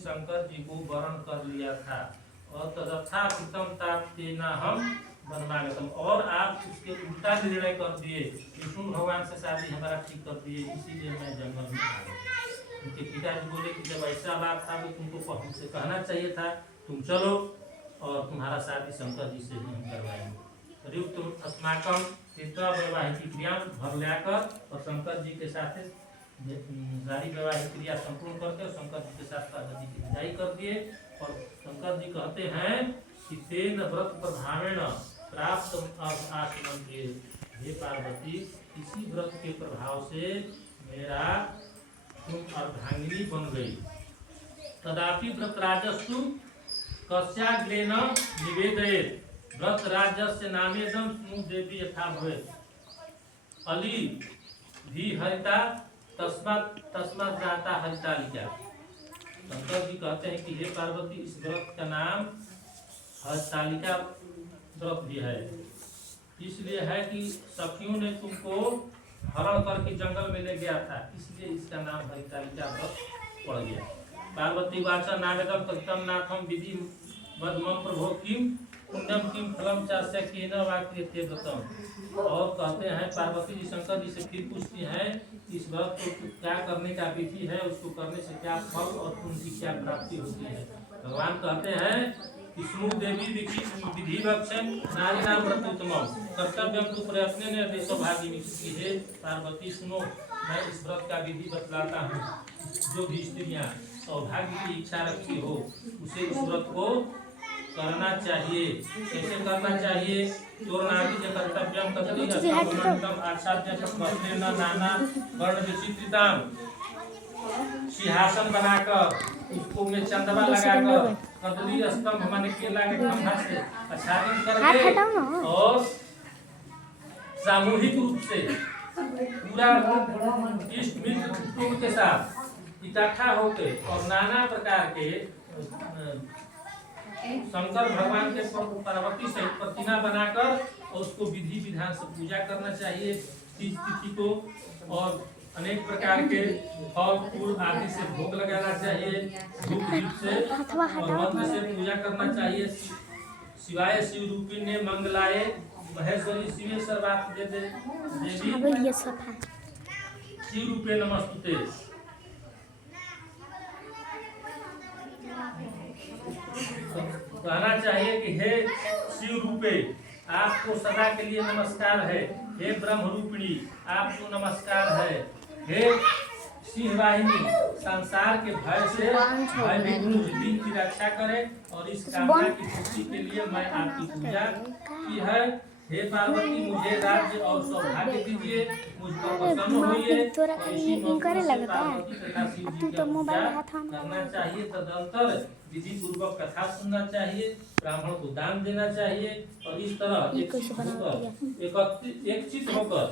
शंकर जी को वरण कर लिया था और तथा पितम ताप तेना हम बनवागतम, और आप उसके उल्टा निर्णय कर दिए, विष्णु भगवान से शादी हमारा ठीक कर दिए, इसीलिए मैं जंगल में आ गया। उनके पिताजी बोले कि जब ऐसा बात था तो तुमको हमसे कहना चाहिए था, तुम चलो और तुम्हारा शादी शंकर जी से ही हम करवाएंगे। अरे तुम अस्माकम वैवाहिक क्रिया भर लाकर और शंकर जी के साथ सारी वैवाहिक क्रिया संपूर्ण करके और शंकर जी के साथ पार्वती की विदाई कर दिए। और शंकर जी कहते हैं कि तेन व्रत प्रभावेण प्राप्त आश्रम के, हे पार्वती इसी व्रत के प्रभाव से मेरा तुम अर्धांगिनी बन गई। तदापि व्रत राजस्सु कस्याग्रेण निवेदयेत् व्रत राजस्य नामेदं स्नु देवी यथा भवेत् अली भी हरिता तस्मात् जाता हरितालिका। शंकर जी कहते हैं कि हे पार्वती इस व्रत का नाम हरितालिका व्रत भी है, इसलिए है कि सखियों ने तुमको हरण करके जंगल में ले गया था, इसलिए इसका नाम हरितालिका व्रत पड़ गया। पार्वती वाचा नागदम तत्तम नाथम विधि वदमं प्रभो किम पुण्यम किम फलम चास्य केन वाक्यते व्रतम। और कहते हैं पार्वती जी शंकर जी से फिर पूछती हैं इस व्रत को क्या करने का विधि है, उसको करने से क्या फल और उनकी क्या प्राप्ति होती है। भगवान कहते हैं कि स्नु देवी विधि वक्षण नारी नाम व्रत उत्तमम कर्तव्यम तु प्रयत्न ने देशो भागी की। हे पार्वती सुनो, मैं इस व्रत का विधि बतलाता हूँ। जो भी स्त्रियां सौभाग्य की इच्छा रखती हो उसे इस व्रत को करना चाहिए। कैसे करना चाहिए? तोरणादि च कर्तव्यम कदली अस्मभ्यंतम आच्छाद्य वस्त्रेण नाना वर्ण विचित्रिताम, सिंहासन बनाकर उसको में चंदवा लगाकर कदली स्तंभ माने केला के खंभा से आच्छादित करके और सामूहिक रूप से पूरा इष्ट मित्र कुटुंब के साथ इकट्ठा होकर और नाना प्रकार के शंकर भगवान के पार्वती से प्रतिमा बनाकर और उसको विधि विधान से पूजा करना चाहिए तीज तिथि को, और अनेक प्रकार के फल फूल आदि से भोग लगाना चाहिए, धूप दीप से और मंत्र से पूजा करना चाहिए। शिवाय शिव रूपी ने मंगलाए महेश्वरी शिवे सर्वार्थ दे देवी शिव रूपे नमस्तुते। कहना चाहिए कि हे शिव रूपे आपको सदा के लिए नमस्कार है, हे ब्रह्म रूपिणी आपको नमस्कार है, हे सिंह वाहिनी संसार के भय से भयभीत की रक्षा करे और इस कामना की पूर्ति के लिए मैं आपकी पूजा की है। हे पार्वती मुझे राज्य और सौभाग्य दीजिए, मुझ पर प्रसन्न होइए। करना चाहिए, तदंतर विधि पूर्वक कथा सुनना चाहिए, ब्राह्मण को दान देना चाहिए और इस तरह एक चित होकर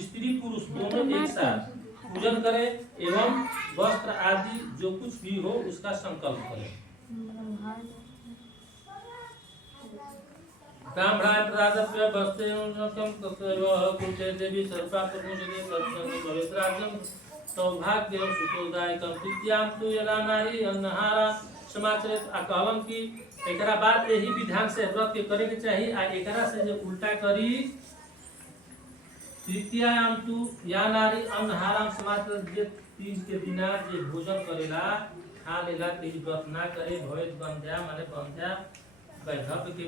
स्त्री पुरुष दोनों एक साथ पूजन करें एवं वस्त्र आदि जो कुछ भी हो उसका संकल्प करें। ब्राह्मणाय प्रदातव्य वस्त्रेणकं तत्रैव कुचे देवी सर्वा प्रमुचते तत्संग भवेद्राज्यं सौभाग्यं सुखोदायकं विद्यां तु यदा नारी अन्नहारा समाचरित। कहलन की एकरा बाद यही विधान से व्रत के करे के चाहिए। आ एकरा से जो उल्टा करी तृतीयायाम तु या नारी अन्नहाराम समाचरित, जे तीज के दिना जे भोजन करेला खा लेला तीज व्रत ना करे भवेद बंध्या माने बंध्या वैधव्य के